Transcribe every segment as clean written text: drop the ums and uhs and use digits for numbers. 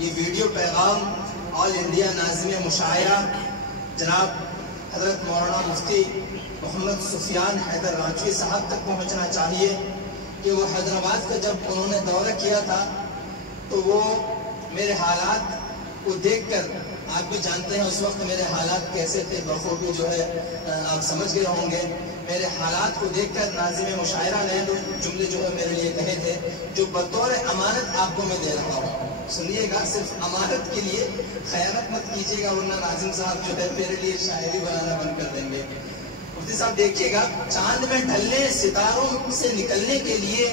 یہ ویڈیو پیغام آل انڈیا ناظم مشاعرہ جناب حضرت مولانا مفتی محمد سفیان حیدر رانچوی صاحب تک پہنچنا چاہیے کہ وہ حیدرآباد کا جب انہوں نے دورہ کیا تھا تو وہ میرے حالات کو دیکھ کر، آپ بھی جانتے ہیں اس وقت میرے حالات کیسے تھے، بخوبی جو ہے آپ سمجھ گئے ہوں گے، میرے حالات کو دیکھ کر ناظم مشاعرہ نے جملے جو ہے میرے لیے کہے تھے، جو بطور امانت آپ کو میں دے رہا ہوں، سنیے گا، صرف امانت کے لیے، خیانت مت کیجیے گا ورنہ ناظم صاحب جو ہے میرے لیے شاعری بنانا بند کر دیں گے۔ مفتی صاحب دیکھیے گا، چاند میں ڈھلنے ستاروں سے نکلنے کے لیے،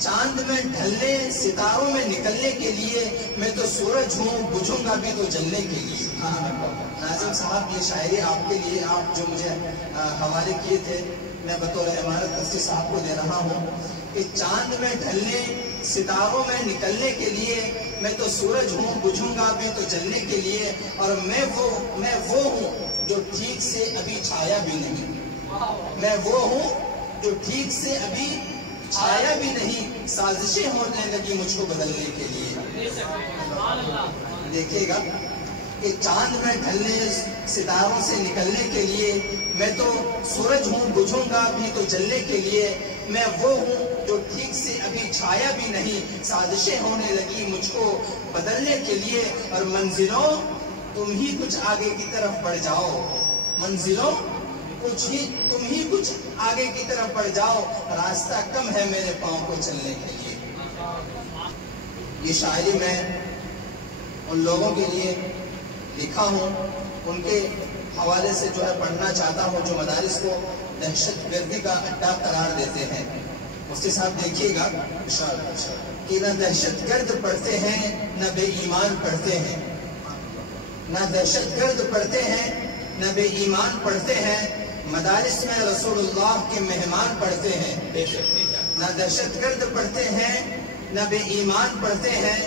چاند میں ڈھلنے ستاروں میں نکلنے کے لیے، میں تو سورج ہوں بجھوں گا بھی تو جلنے کے لیے۔ ناظم صاحب یہ شاعری آپ کے لیے، آپ جو مجھے حوالے کیے تھے، میں بطور امانت مفتی صاحب کو دے رہا ہوں کہ چاند میں ڈھلنے ستاروں میں نکلنے کے لیے، میں تو سورج ہوں بجھوں گا بھی تو جلنے کے لیے، اور میں وہ ہوں جو ٹھیک سے ابھی چھایا بھی نہیں، میں وہ ہوں جو ٹھیک سے ابھی چھایا بھی نہیں، سازشیں ہونے لگی مجھ کو بدلنے کے لیے۔ دیکھیے گا کہ چاند میں ڈھلنے ستاروں سے نکلنے کے لیے، میں تو سورج ہوں بجھوں گا بھی تو جلنے کے لیے، میں وہ ہوں جو ٹھیک سے ابھی چھایا بھی نہیں، سازشیں ہونے لگی مجھ کو بدلنے کے لیے، اور منزلوں تم ہی کچھ آگے کی طرف بڑھ جاؤ، منزلوں تم ہی کچھ آگے کی طرف بڑھ جاؤ، راستہ کم ہے میرے پاؤں کو چلنے کے لیے۔ یہ شاعری میں ان لوگوں کے لیے لکھا ہوں، ان کے حوالے سے جو ہے پڑھنا چاہتا ہوں جو مدارس کو دہشت گردی کا اڈا قرار دیتے ہیں۔ مفتی صاحب دیکھیے گا کہ نہ دہشت گرد پڑھتے ہیں نہ بے ایمان پڑھتے ہیں، نہ دہشت گرد پڑھتے ہیں نہ بے ایمان پڑھتے ہیں، مدارس میں رسول اللہ کے مہمان پڑھتے ہیں۔ نہ دہشت گرد پڑھتے ہیں نہ بے ایمان پڑھتے ہیں،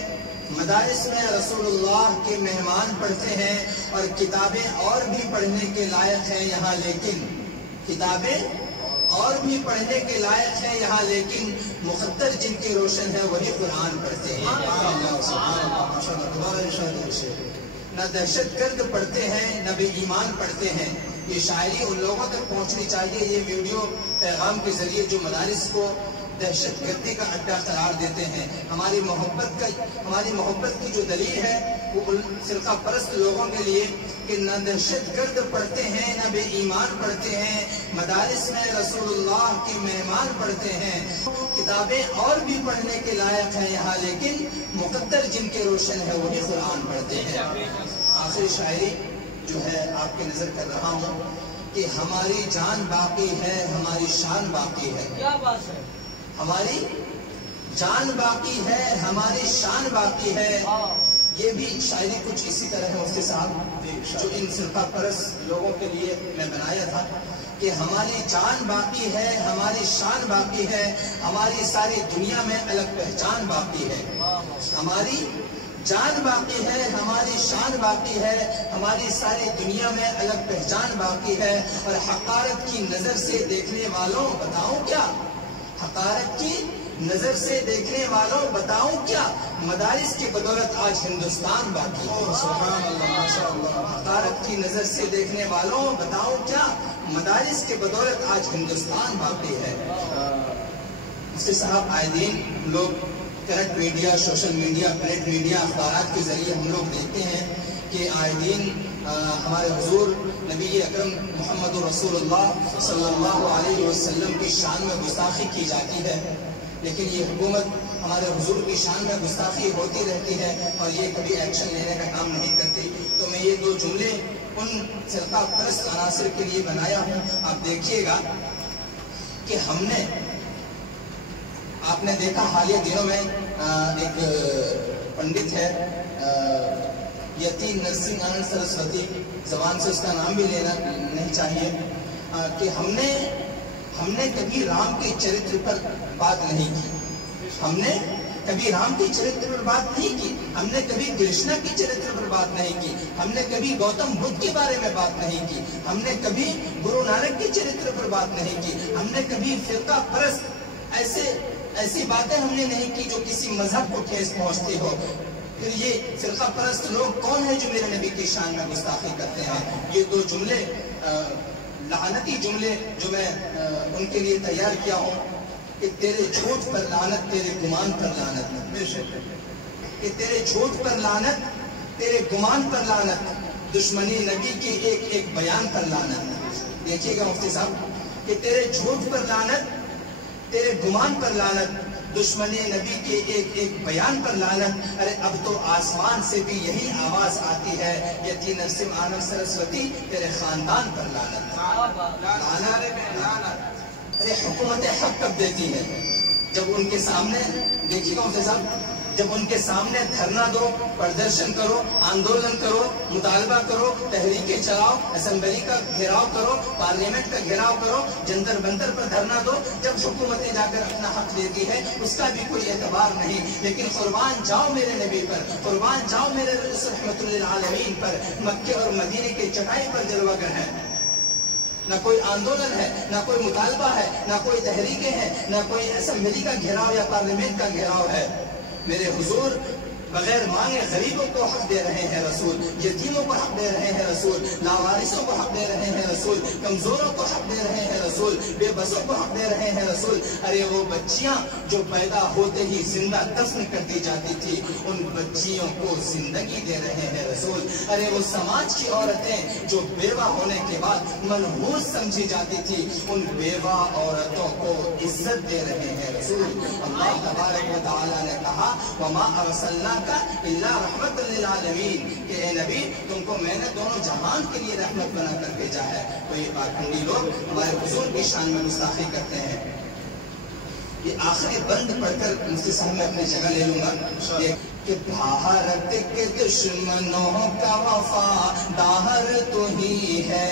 مدارس میں رسول اللہ کے مہمان پڑھتے ہیں، اور کتابیں اور بھی پڑھنے کے لائق ہیں یہاں، لیکن کتابیں اور بھی پڑھنے کے لائق ہیں یہاں، لیکن مقدر جن کے روشن ہے وہی قرآن پڑھتے ہیں۔ نہ دہشت گرد پڑھتے ہیں نہ بے ایمان پڑھتے ہیں۔ یہ شاعری ان لوگوں تک پہنچنی چاہیے، یہ ویڈیو پیغام کے ذریعے جو مدارس کو دہشت گردی کا اڈا قرار دیتے ہیں۔ ہماری محبت کی جو دلیل ہے وہ ان فرقہ پرست لوگوں کے لیے کہ نہ دہشت گرد پڑھتے ہیں نہ بے ایمان پڑھتے ہیں، مدارس میں رسول اللہ کے مہمان پڑھتے ہیں، کتابیں اور بھی پڑھنے کے لائق ہیں یہاں، لیکن مقدر جن کے روشن ہے وہی قرآن پڑھتے ہیں۔ آخری شاعری جو ہے آپ کی نظر کر رہا ہوں کہ ہماری جان باقی ہے ہماری شان باقی ہے، کیا بات ہے، ہماری جان باقی ہے ہماری شان باقی ہے۔ یہ بھی شاعری کچھ اسی طرح ہے مفتی صاحب جو ان فرقہ پرست لوگوں کے لیے میں بنایا تھا کہ ہماری جان باقی ہے ہماری شان باقی ہے، ہماری ساری دنیا میں الگ پہچان باقی ہے، ہماری جان باقی ہے ہماری شان باقی ہے، ہماری ساری دنیا میں الگ پہچان باقی ہے، اور حقارت کی نظر سے دیکھنے والوں بتاؤں کیا، حقارت کی نظر سے دیکھنے والوں بتاؤں کیا، مدارس کی بدولت آج ہندوستان باقی ہے۔ سبحان اللہ، ماشاء اللہ۔ حقارت کی نظر سے دیکھنے والوں بتاؤں کیا، مدارس کی بدولت آج ہندوستان باقی ہے۔ مفتی صاحب آئے دن لوگ current media, social media, print media, اخبارات کے ذریعے ہم لوگ دیکھتے ہیں کہ آئے دن ہمارے حضور نبی اکرم محمد رسول اللہ صلی اللہ علیہ وسلم کی شان میں گستاخی کی جاتی ہے، لیکن یہ حکومت ہمارے حضور کی شان میں گستاخی ہوتی رہتی ہے اور یہ کبھی ایکشن لینے کا کام نہیں کرتی۔ تو میں یہ دو جملے ان فرقہ پرست عناصر کے لیے بنایا ہوں، آپ دیکھیے گا کہ ہم نے، آپ نے دیکھا حالیہ دنوں میں ایک پنڈت ہے یتی نرسنگ آنند سرسوتی، زبان سے اس کا نام بھی لینا نہیں چاہیے، کہ ہم نے کبھی رام کے چرتر پر بات نہیں کی، ہم نے کبھی رام کے چرتر پر بات نہیں کی، ہم نے کبھی کرشنا کے چرتر پر بات نہیں کی، ہم نے کبھی گوتم بدھ کے بارے میں بات نہیں کی، ہم نے کبھی گرو نانک کے چرتر پر بات نہیں کی، ہم نے کبھی فرقہ پرست ایسی باتیں ہم نے نہیں کی جو کسی مذہب کو ٹھیس پہنچتی ہو۔ پھر یہ فرقہ پرست لوگ کون ہیں جو میرے نبی کی شان میں گستاخی کرتے ہیں؟ یہ دو جملے لعنتی جملے جو میں ان کے لیے تیار کیا ہوں کہ تیرے جھوٹ پر لعنت، تیرے گمان پر لعنت، کہ تیرے جھوٹ پر لعنت، تیرے گمان پر لعنت، دشمنی نبی کے ایک ایک بیان پر لعنت۔ دیکھیے گا مفتی صاحب کہ تیرے جھوٹ پر لعنت، تیرے گمان پر لعنت، دشمنی نبی کے ایک ایک بیان پر لعنت۔ ارے اب تو آسمان سے بھی یہی آواز آتی ہے، یتی نرسم آنم سرسوتی تیرے خاندان پر لعنت۔ ارے حکومت حق کب دیتی ہے؟ جب ان کے سامنے، دیکھیے گا مفتی صاحب، جب ان کے سامنے دھرنا دو، پردرشن کرو، آندولن کرو، مطالبہ کرو، تحریکیں چلاؤ، اسمبلی کا گھیراؤ کرو، پارلیمنٹ کا گھیراؤ کرو، جنتر منتر پر دھرنا دو، جب حکومتیں جا کر اپنا حق دیتی ہے اس کا بھی کوئی اعتبار نہیں۔ لیکن قربان جاؤ میرے نبی پر، قربان جاؤ میرے رسول رحمت للعالمین پر، مکے اور مدینے کے چٹائی پر جلوہ گر ہے۔ نہ کوئی آندولن ہے، نہ کوئی مطالبہ ہے، نہ کوئی تحریکیں ہیں، نہ کوئی اسمبلی کا گھیراؤ یا پارلیمنٹ کا گھیراؤ ہے۔ میرے حضور بغیر مانگے غریبوں کو حق دے رہے ہیں رسول، یتیموں کو حق دے رہے ہیں رسول، لاوارثوں کو حق دے رہے ہیں رسول، کمزوروں کو حق دے رہے ہیں رسول، بے بسوں کو حق دے رہے ہیں رسول۔ ارے وہ بچیاں جو پیدا ہوتے ہی زندہ دفن کر دی جاتی تھی، ان بچیوں کو زندگی دے رہے ہیں رسول۔ ارے وہ سماج کی عورتیں جو بیوہ ہونے کے بعد منحوس سمجھی جاتی تھی، ان بیوہ عورتوں کو عزت دے رہے ہیں رسول۔ اللہ تبارک و تعالیٰ نے کہا وَمَا أَرْسَلْنَاكَ إِلَّا رَحْمَةً لِلْعَالَمِينَ، کہ اے نبی تم کو میں نے دونوں جہان کے لیے رحمت بنا کر بھیجا ہے۔ تو یہ پاکھنڈی لوگ ہمارے حضور کی شان میں گستاخی کرتے ہیں۔ یہ آخری بند پڑھ کر مفتی صاحب میں اپنی جگہ لے لوں گا کہ بھارت کے دشمنوں کا وفادار تو ہی ہے۔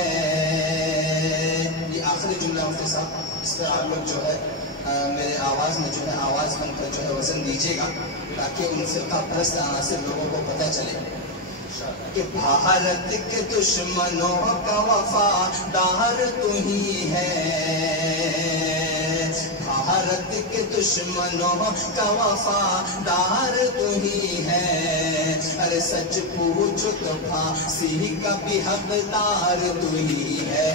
یہ آخری جملہ مفتی صاحب، اس پر آپ لوگ جو ہے میرے آواز میں جو ہے آواز بن کر جو ہے وزن دیجیے گا، تاکہ ان فرقہ پرست عناصر لوگوں کو پتہ چلے کہ بھارت کے دشمنوں کا وفادار تو ہی ہے، بھارت کے دشمنوں کا وفادار تو ہی ہے۔ ارے سچ پوچھو تو پھانسی کا بھی حقدار تو ہی ہے۔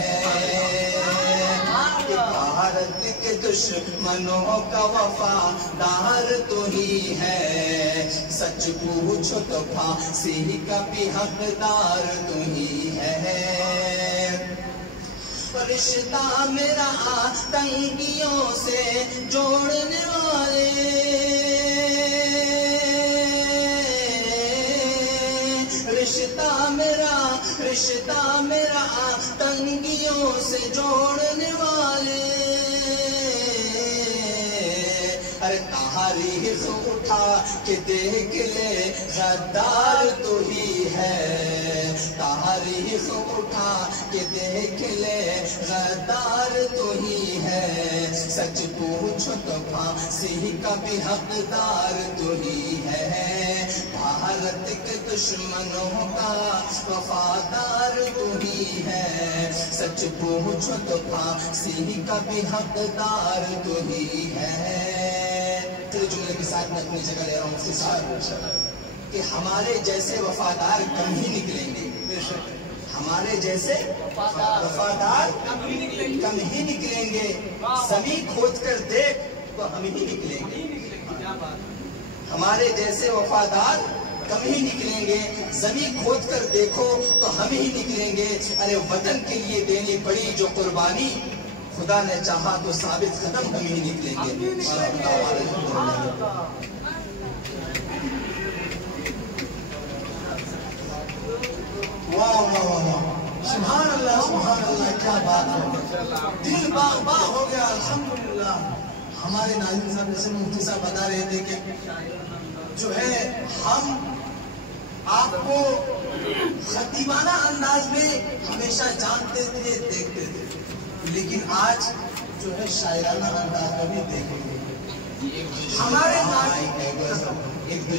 بھارت کے دشمنوں کا وفادار تو ہی ہے، سچ پوچھو تو پھانسی کا بھی حقدار تو ہی ہے۔ رشتہ میرا آتنکیوں سے جوڑنے والے، رشتہ میرا آتنکیوں سے جوڑنے والے۔ ارے تاریخ اٹھا کے دیکھ لے غدار تو ہی ہے، تاریخ اٹھا کے دیکھ لے غدار تو ہی ہے۔ سچ پوچھو تو پھانسی کا بھی حقدار تو ہی ہے۔ بھارت کے دشمنوں کا وفادار تو ہی ہے، سچ پوچھو تو پھانسی کا بھی حقدار تو ہی ہے۔ جملے کے ساتھ میں اپنی جگہ لے رہا ہوں مفتی صاحب کہ ہمارے جیسے وفادار کم ہی نکلیں گے، ہمارے جیسے وفادار کم ہی نکلیں گے۔ زمین کھود کر دیکھ تو ہم ہی نکلیں گے، ہمارے جیسے وفادار کم ہی نکلیں گے۔ زمین کھود کر دیکھو تو ہم ہی نکلیں گے۔ ارے وطن کے لیے دینی پڑی جو قربانی، خدا نے چاہا تو ثابت قدم ہم ہی نکلیں گے۔ واہ واہ واہ، سبحان اللہ سبحان اللہ، کیا بات ہے، دل باغ باغ ہو گیا الحمدللہ۔ ہمارے ناظرین صاحب جیسے مفتی صاحب بتا رہے تھے کہ جو ہے ہم آپ کو خطیبانہ انداز میں ہمیشہ جانتے تھے، دیکھتے تھے، لیکن آج جو ہے شاعرانہ انداز میں بھی دیکھیں گے۔ ہمارے ناظرین